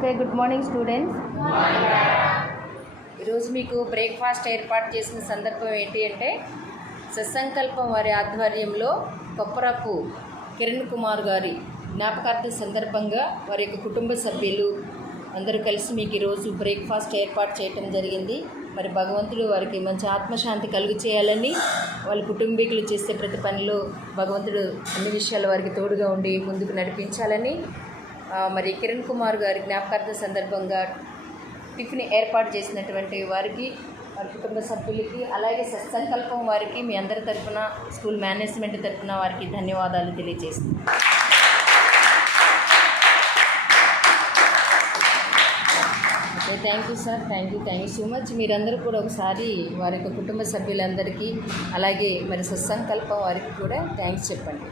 Okay, good morning students. ఈరోజు మీకు breakfast ఏర్పాటు చేసిన సందర్భం ఏంటి అంటే, సత్సంకల్పం వారి ఆధ్వర్యంలో కొప్పరపు కిరణ్ కుమార్ గారి జ్ఞాపకార్థ సందర్భంగా వారి యొక్క కుటుంబ సభ్యులు అందరూ కలిసి మీకు ఈరోజు బ్రేక్ఫాస్ట్ ఏర్పాటు చేయటం జరిగింది. మరి భగవంతుడు వారికి మంచి ఆత్మశాంతి కలుగు చేయాలని, వాళ్ళ కుటుంబీకులు చేసే ప్రతి పనిలో భగవంతుడు అన్ని విషయాలు వారికి తోడుగా ఉండి ముందుకు నడిపించాలని, మరి కిరణ్ కుమార్ గారి జ్ఞాపకార్థ సందర్భంగా టిఫిన్ ఏర్పాటు చేసినటువంటి వారికి, వారి కుటుంబ సభ్యులకి, అలాగే సత్సంకల్పం వారికి మీ అందరి తరఫున, స్కూల్ మేనేజ్మెంట్ తరఫున వారికి ధన్యవాదాలు తెలియజేస్తున్నాను. Okay, thank you sir, thank you so much. మీరందరూ కూడా ఒకసారి వారి యొక్క కుటుంబ సభ్యులందరికీ, అలాగే మరి సత్సంకల్పం వారికి కూడా థ్యాంక్స్ చెప్పండి.